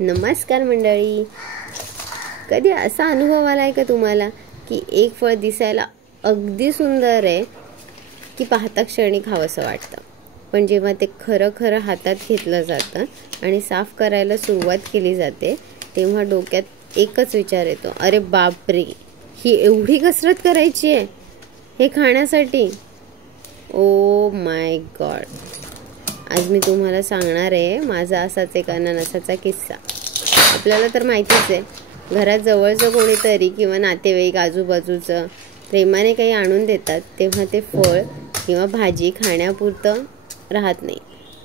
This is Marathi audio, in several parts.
नमस्कार मंडळी. कधी असा अनुभव आलाय का तुम्हाला की एक फळ दिसायला अगदी सुंदर आहे की पाहता क्षणी खावंसं वाटतं, पण जेव्हा ते खरं खरं हातात घेतलं जातं आणि साफ करायला सुरुवात केली जाते तेव्हा डोक्यात एकच विचार येतो, अरे बापरे, ही एवढी कसरत करायची आहे हे खाण्यासाठी. Oh my God. आज मी तुम्हाला सांगणार आहे माझा असाच एक अननसाचा किस्सा. आपल्याला तर माहितीच आहे, घरात जवळचं कोणीतरी किंवा नातेवाईक आजूबाजूचं प्रेमाने काही आणून देतात तेव्हा ते फळ किंवा भाजी खाण्यापुरतं राहत नाही.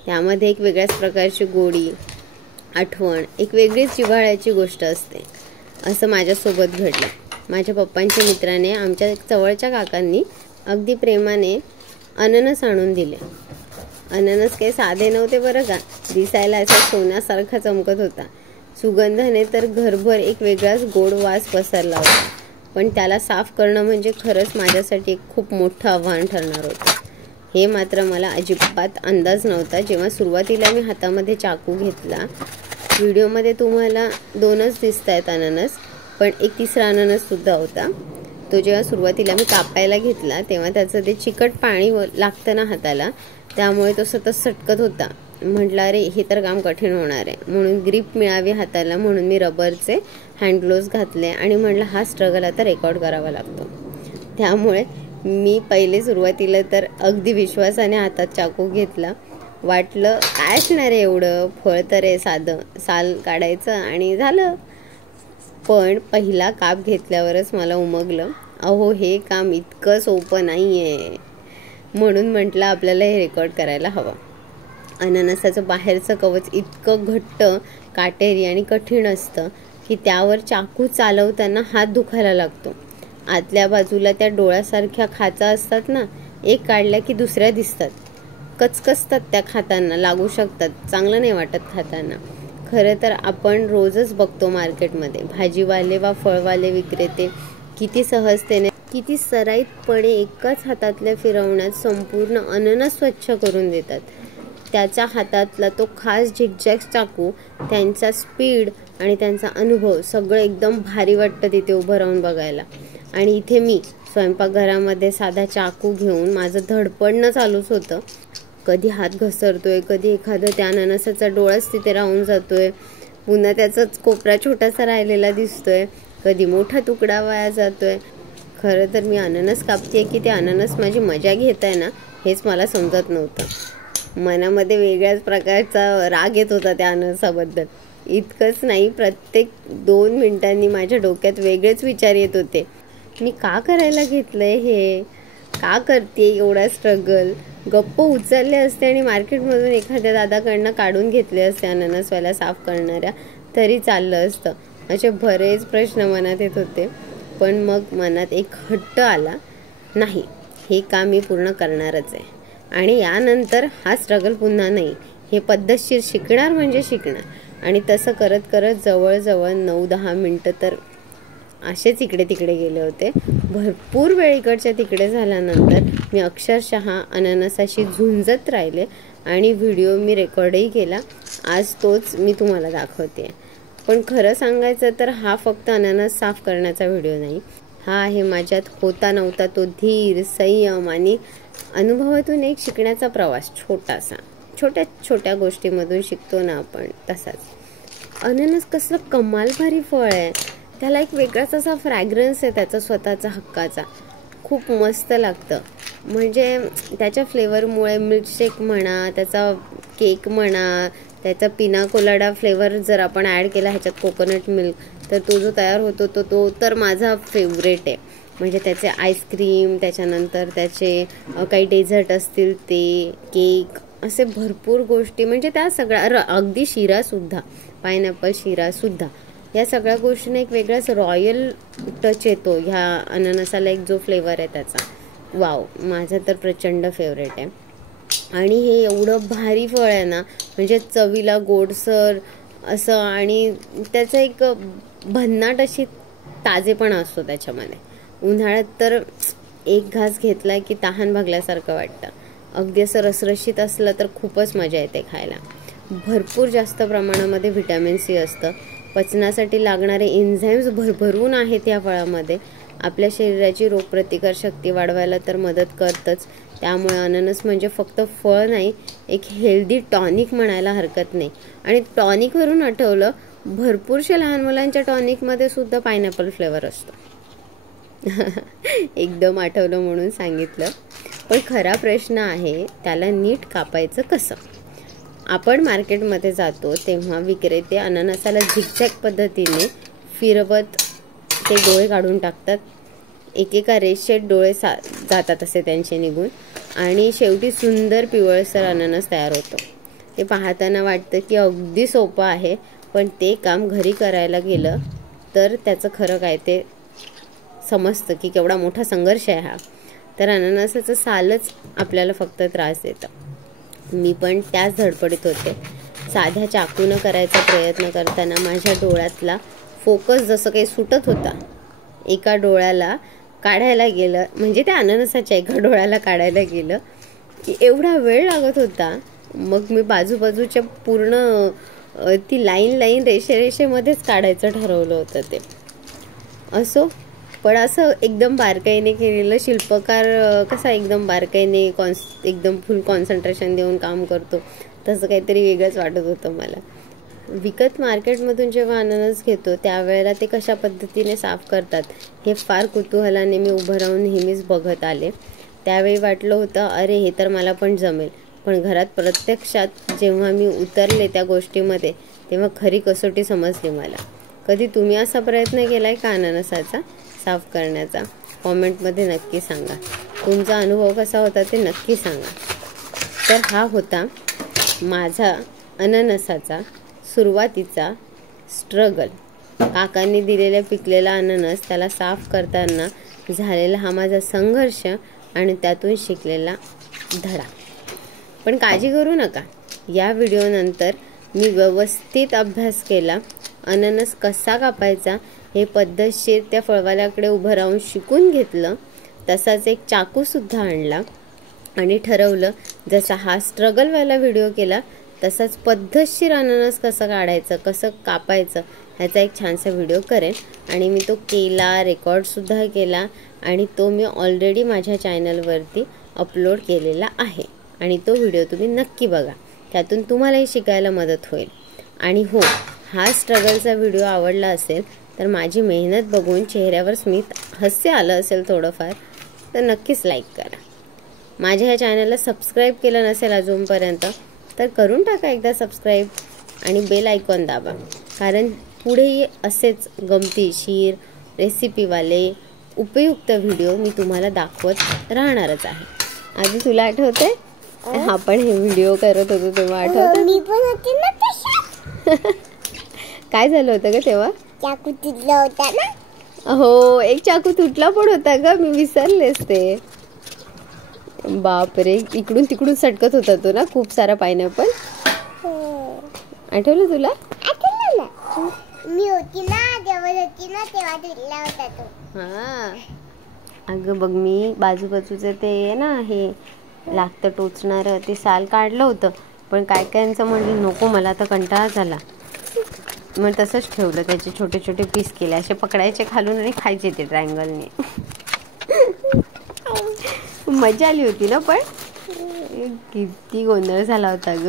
त्यामध्ये एक वेगळ्याच प्रकारची गोडी, आठवण, एक वेगळीच जिव्हाळ्याची गोष्ट असते. असं माझ्यासोबत घडलं. माझ्या पप्पांच्या मित्राने आमच्या जवळच्या काकांनी अगदी प्रेमाने अननस आणून दिले. अननस काही साधे नव्हते बरं का, दिसायला असा सोन्यासारखा चमकत होता. सुगंधाने तर घरभर एक वेगळाच गोड वास पसरला होता. पण त्याला साफ करणं म्हणजे खरंच माझ्यासाठी एक खूप मोठं आव्हान ठरणार होतं. हे मात्र मला अजिबात अंदाज नव्हता जेव्हा सुरुवातीला मी हातामध्ये चाकू घेतला. व्हिडिओमध्ये तुम्हाला 2च दिसत आहेत अननस, पण एक तिसरा अननससुद्धा होता. तो जेव्हा सुरुवातीला मी कापायला घेतला तेव्हा त्याचं ते चिकट पाणी लागतं ना हाताला, त्यामुळे तो सतत सटकत होता. म्हटलं अरे हे तर काम कठीण होणार आहे. म्हणून ग्रीप मिळावी हाताला म्हणून मी रबरचे हँड ग्लोव्ज घातले आणि म्हटलं हा स्ट्रगल आता रेकॉर्ड करावा लागतो. त्यामुळे मी पहिले सुरुवातीला तर अगदी विश्वासाने हातात चाकू घेतला. वाटलं काय असणार आहे एवढं, फळ तर आहे साधं, साल काढायचं आणि झालं. पण पहिला काप घेतल्यावरच मला उमगलं, अहो हे काम इतकं सोपं नाही आहे. म्हणून म्हटलं आपल्याला हे रेकॉर्ड करायला हवं. अननसाचं बाहेरचं कवच इतकं घट्ट, काटेरी आणि कठीण असतं की त्यावर चाकू चालवताना हात दुखायला लागतो. आतल्या बाजूला त्या डोळ्यासारख्या खाचा असतात ना, एक काढल्या की दुसऱ्या दिसतात. कचकचतात त्या खाताना, लागू शकतात, चांगलं नाही वाटत खाताना. खरं तर आपण रोजच बघतो मार्केटमध्ये भाजीवाले वा फळवाले विक्रेते किती सहजतेने, किती सराईतपणे एकाच हातातल्या फिरवण्यात संपूर्ण अननस स्वच्छ करून देतात. त्याच्या हातातला तो खास झिगझॅग चाकू, त्यांचा स्पीड आणि त्यांचा अनुभव सगळं एकदम भारी वाटतं तिथे उभं राहून बघायला. आणि इथे मी स्वयंपाकघरामध्ये साधा चाकू घेऊन माझं धडपडणं चालूच होतं. कधी हात घसरतोय, कधी एखादं त्या अननसाचा डोळाच तिथे राहून जातोय, पुन्हा त्याचाच कोपरा छोटासा राहिलेला दिसतोय, कधी मोठा तुकडा वाया जातोय. खरं तर मी अननस कापतेय की ते अननस माझी मजा घेत आहे ना, हेच मला समजत नव्हतं. मनामध्ये वेगळ्याच प्रकारचा राग येत होता त्या अननसाबद्दल. इतकंच नाही, प्रत्येक 2 मिनिटांनी माझ्या डोक्यात वेगळेच विचार येत होते. मी का करायला घेतलंय हे, का करते एवढा स्ट्रगल. गप्प उचलले असते आणि मार्केटमधून एखाद्या दादाकडनं काढून घेतले असते अननसवाला साफ करणाऱ्या, तरी चाललं असतं. असे बरेच प्रश्न मनात येत होते. पण मग मनात एक हट्ट आला, नाही हे काम मी पूर्ण करणारच आहे. आणि यानंतर हा स्ट्रगल पुन्हा नाही, हे पद्धतशीर शिकणार म्हणजे शिकणार. आणि तसं करत करत जवळजवळ 9-10 मिनटं तर असेच इकडे तिकडे गेले होते. भरपूर वेळ इकडच्या तिकडे झाल्यानंतर मी अक्षरशः अननसाशी झुंजत राहिले आणि व्हिडिओ मी रेकॉर्डही केला. आज तोच मी तुम्हाला दाखवते. पण खरं सांगायचं तर हा फक्त अननस साफ करण्याचा व्हिडिओ नाही, हा आहे माझ्यात होता नव्हता तो धीर, संयम आणि अनुभवातून एक शिकण्याचा प्रवास. छोटासा, छोट्या छोट्या गोष्टीमधून शिकतो ना आपण, तसाच. अननस कसलं कमाल भारी फळ आहे. त्याला एक वेगळाच असा फ्रॅग्रन्स आहे त्याचा स्वतःचा हक्काचा, खूप मस्त लागतं. म्हणजे त्याच्या फ्लेवरमुळे मिल्कशेक म्हणा, त्याचा केक म्हणा, त्याचा पिना कोलाडा फ्लेवर जर आपण ॲड केला ह्याच्यात कोकोनट मिल्क, तर तो जो तयार होतो तो तर माझा फेवरेट आहे. म्हणजे त्याचे आईस्क्रीम, त्याच्यानंतर त्याचे काही डेझर्ट असतील ते, केक, असे भरपूर गोष्टी. म्हणजे त्या सगळ्या, अगदी शिरासुद्धा, पायनॅपल शिरासुद्धा, या सगळ्या गोष्टींना एक वेगळाच रॉयल टच येतो ह्या अननसाला. एक जो फ्लेवर आहे त्याचा, वाव, माझा तर प्रचंड फेवरेट आहे. आणि हे एवढं भारी फळ आहे ना, म्हणजे चवीला गोडसर असं, आणि त्याचं एक भन्नाट अशी ताजेपणा असतो त्याच्यामध्ये. उन्हाळ्यात तर एक घास घेतला की तहान भागल्यासारखं वाटतं. अगदी असं रसरशीत असलं तर खूपच मजा येते खायला. भरपूर जास्त प्रमाणामध्ये व्हिटॅमिन सी असतं. पचनासाठी लागणारे एन्झाईम्स भरभरून आहेत या फळामध्ये. आपल्या शरीराची रोगप्रतिकारशक्ती वाढवायला तर मदत करतच. त्यामुळे अननस म्हणजे फक्त फळ नाही, एक हेल्दी टॉनिक म्हणायला हरकत नाही. आणि टॉनिकवरून आठवलं, भरपूरशा लहान मुलांच्या टॉनिकमध्ये सुद्धा पायनॅपल फ्लेवर असतो. एकदम आठवलं म्हणून सांगितलं. पण खरा प्रश्न आहे, त्याला नीट कापायचं कसं? आपण मार्केटमध्ये जातो तेव्हा विक्रेते अननसाला झिगझॅग पद्धतीने फिरवत ते डोळे काढून टाकतात. एकेका रेषेत डोळे जातात असे त्यांचे निघून, आणि शेवटी सुंदर पिवळसर अननस तयार होतो. ते पाहताना वाटतं की अगदी सोपं आहे, पण ते काम घरी करायला गेलं तर त्याचं खरं काय ते समजतं की केवढा मोठा संघर्ष आहे हा. तर अननसाचं सालच आपल्याला फक्त त्रास देतं. मी पण त्याच धडपडीत होते. साध्या चाकूनं करायचा प्रयत्न करताना माझ्या डोळ्यातला फोकस जसं काही सुटत होता. एका डोळ्याला काढायला गेलं, म्हणजे त्या अननसाच्या एका डोळ्याला काढायला गेलं की एवढा वेळ लागत होता. मग मी बाजूबाजूच्या पूर्ण ती लाईन रेषेमध्येच काढायचं ठरवलं होतं ते. असो, पण असं एकदम बारकाईने केलेलं शिल्पकार कसा एकदम बारकाईने एकदम फुल कॉन्सन्ट्रेशन देऊन काम करतो, तसं काहीतरी वेगळंच वाटत होतं मला. विकत मार्केटमधून जेव्हा अननस घेतो त्यावेळेला ते कशा पद्धतीने साफ करतात हे फार कुतूहलाने मी उभं राहून नेहमीच बघत आले. त्यावेळी वाटलं होतं, अरे हे तर मला पण जमेल. पण घरात प्रत्यक्षात जेव्हा मी उतरले त्या गोष्टीमध्ये तेव्हा खरी कसोटी समजली मला. कधी तुम्ही असा प्रयत्न केलाय का अननसाचा साफ करण्याचा? कॉमेंटमध्ये नक्की सांगा. तुमचा अनुभव कसा होता ते नक्की सांगा. तर हा होता माझा अननसाचा सुरुवातीचा स्ट्रगल. काकांनी दिलेल्या पिकलेला अननस त्याला साफ करताना झालेला हा माझा संघर्ष आणि त्यातून शिकलेला धडा. पण काळजी करू नका, या व्हिडिओनंतर मी व्यवस्थित अभ्यास केला. अननस कसा कापायचा हे पद्धतशीर त्या फळवाल्याकडे उभं राहून शिकून घेतलं. तसाच एक चाकूसुद्धा आणला आणि ठरवलं, जसा हा स्ट्रगलवाला व्हिडिओ केला तसाच पद्धतशीर अननस कसं काढायचं, कसं कापायचं ह्याचा एक छानसा व्हिडिओ करेन. आणि मी तो केला, रेकॉर्डसुद्धा केला आणि तो मी ऑलरेडी माझ्या चॅनलवरती अपलोड केलेला आहे. आणि तो व्हिडिओ तुम्ही नक्की बघा, त्यातून तुम्हालाही शिकायला मदत होईल. आणि हो, हा स्ट्रगलचा व्हिडिओ आवडला असेल तर माझी मेहनत बघून चेहऱ्यावर स्मित हास्य आलं असेल थोडंफार तर नक्कीच लाईक करा. माझ्या ह्या चॅनलला सबस्क्राईब केलं नसेल अजूनपर्यंत तर करून टाका एकदा सबस्क्राईब आणि बेल आयकॉन दाबा, कारण पुढेही असेच गमतीशीर रेसिपीवाले उपयुक्त व्हिडिओ मी तुम्हाला दाखवत राहणारच आहे. आधी तुला आठवतंय आपण हे व्हिडिओ करत होतो तेव्हा आठवतं? मी पण होते ना तशात. काय झालं होतं ग तेव्हा? चाकू तुटला होता ना. हो, एक चाकू तुटला पण होता ग, मी विसरलेच ते. बापरे, इकडून तिकडून सटकत होता तो ना खूप सारा पायनॅपल. आठवलं तुला? आठवलं ना, मी होती ना तेव्हा तुटला होता तो. हा अगं बघ, मी बाजूबाजूचं ते ना हे लागतं टोचणारं ते साल काढलं होतं, पण काय कायांचं म्हणलं नको मला आता कंटाळा झाला, मग तसंच ठेवलं. त्याचे छोटे छोटे पीस केले, असे पकडायचे खालून आणि खायचे ते ट्रायंगलने. मजा आली होती ना, पण किती गोंधळ झाला होता ग.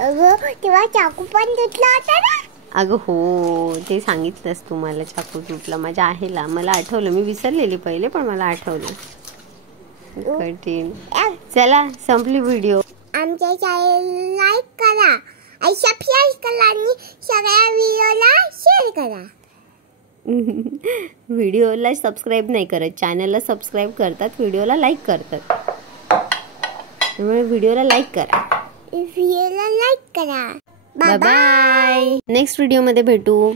अगं तेव्हा चाकू पण तुटला होता ना. अगं हो, ते सांगितलंस तू मला, चाकू तुटला माझ्या आहेला. मला आठवलं, मी विसरलेली पहिले पण मला आठवलं. कठीण. चला, संपली व्हिडिओ. आमच्या चॅनल लाईक करा आणि सबस्क्राईब करा आणि सगळ्या व्हिडिओला शेअर करा. व्हिडिओला सबस्क्राईब नाही करत, चॅनलला सबस्क्राईब करतात, व्हिडिओला लाईक करतात. त्यामुळे व्हिडिओला लाईक करा. व्हिडिओला लाईक करा. Bye bye. नेक्स्ट व्हिडिओमध्ये भेटू.